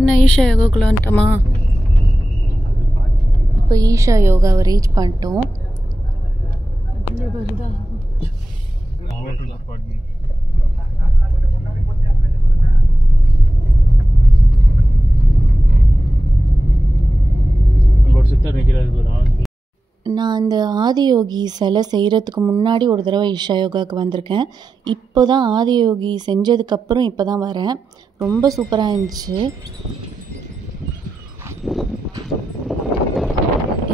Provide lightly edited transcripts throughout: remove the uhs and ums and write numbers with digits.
என்ன ஈஷா யோகாக்குள்ள வந்துட்டோமா? இப்போ ஈஷா யோகாவை ரீச் பண்ணிட்டோம். நான் அந்த ஆதியோகி சிலை செய்கிறதுக்கு முன்னாடி ஒரு தடவை ஈஷா யோகாவுக்கு வந்திருக்கேன். இப்போ தான் ஆதியோகி செஞ்சதுக்கப்புறம் இப்போ தான் வரேன். ரொம்ப சூப்பராக இருந்துச்சு.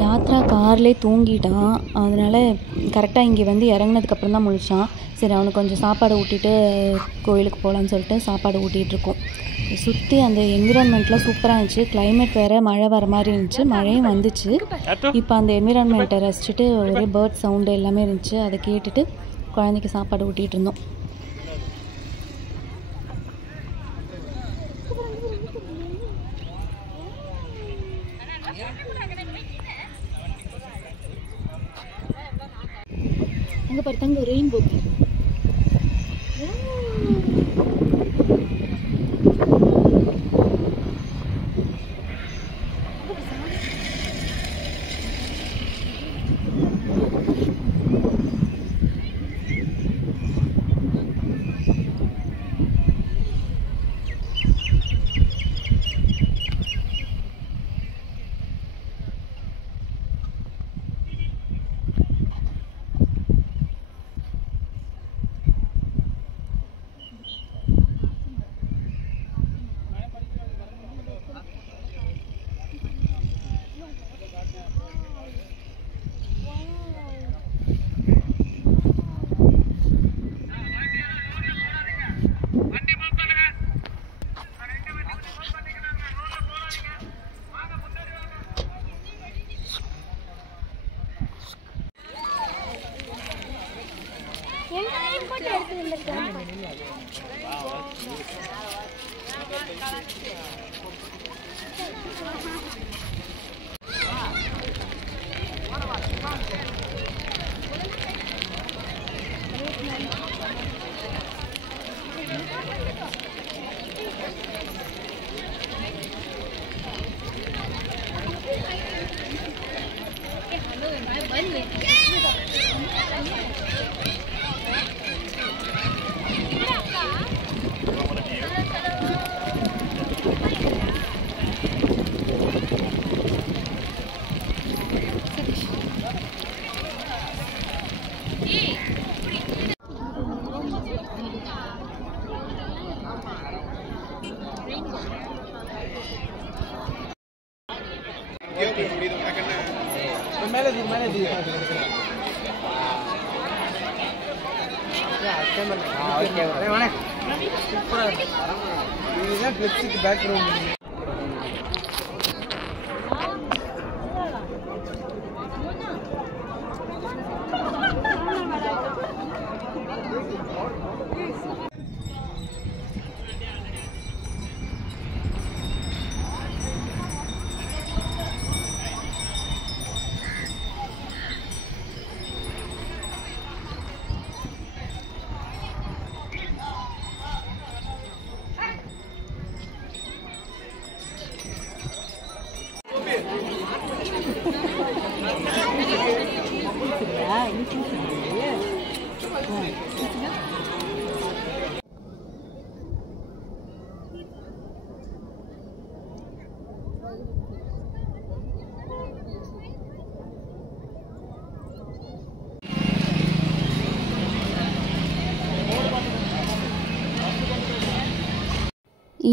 யாத்ரா கார்லேயே தூங்கிட்டான். அதனால் கரெக்டாக இங்கே வந்து இறங்கினதுக்கப்புறம் தான் முழிச்சான். சரி அவனுக்கு கொஞ்சம் சாப்பாடு ஊட்டிட்டு கோயிலுக்கு போகலான்னு சொல்லிட்டு சாப்பாடு ஊட்டிகிட்ருக்கோம். சுற்றி அந்த என்விரான்மெண்ட்லாம் சூப்பராக இருந்துச்சு. கிளைமேட் வேறு மழை வர மாதிரி இருந்துச்சு. மழையும் வந்துச்சு. இப்போ அந்த என்விரான்மெண்ட்டை ரசிச்சுட்டு ஒரே பேர்ட் சவுண்டு எல்லாமே இருந்துச்சு. அதை கேட்டுட்டு குழந்தைக்கு சாப்பாடு ஊட்டிகிட்டு இருந்தோம். அங்கே பார்த்தாங்க ரெயின்போ.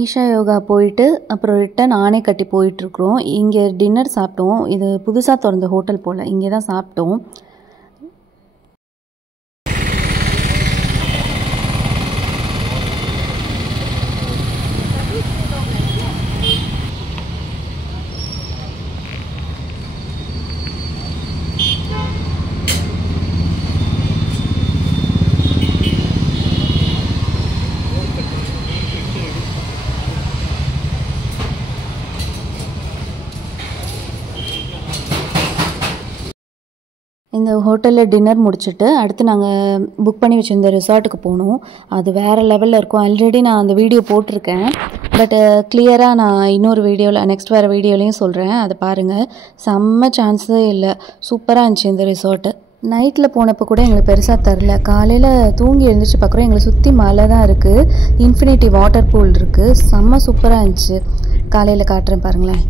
ஈஷா யோகா போயிட்டு அப்புறம் ரிட்டன் ஆனைக்கட்டி போயிட்டுருக்குறோம். இங்கே டின்னர் சாப்பிட்டோம். இது புதுசாக திறந்த ஹோட்டல் போல். இங்கே தான் சாப்பிட்டோம். இந்த ஹோட்டலில் டின்னர் முடிச்சுட்டு அடுத்து நாங்கள் புக் பண்ணி வச்சுருந்த ரிசார்ட்டுக்கு போனோம். அது வேறு லெவலில் இருக்கும். ஆல்ரெடி நான் அந்த வீடியோ போட்டிருக்கேன். பட் கிளியராக நான் இன்னொரு வீடியோவில் நெக்ஸ்ட் வர வீடியோலையும் சொல்கிறேன், அதை பாருங்கள். செம்ம சான்ஸே இல்லை, சூப்பராக இருந்துச்சு இந்த ரிசார்ட்டு. நைட்டில் போனப்போ கூட எங்களுக்கு பெருசாக தரல. காலையில் தூங்கி எழுந்திரிச்சு பார்க்குறோம், எங்களை சுற்றி மலை தான் இருக்குது, இன்ஃபினிட்டி வாட்டர் பூல் இருக்குது, செம்ம சூப்பராக இருந்துச்சு. காலையில் காட்டுறேன் பாருங்களேன்.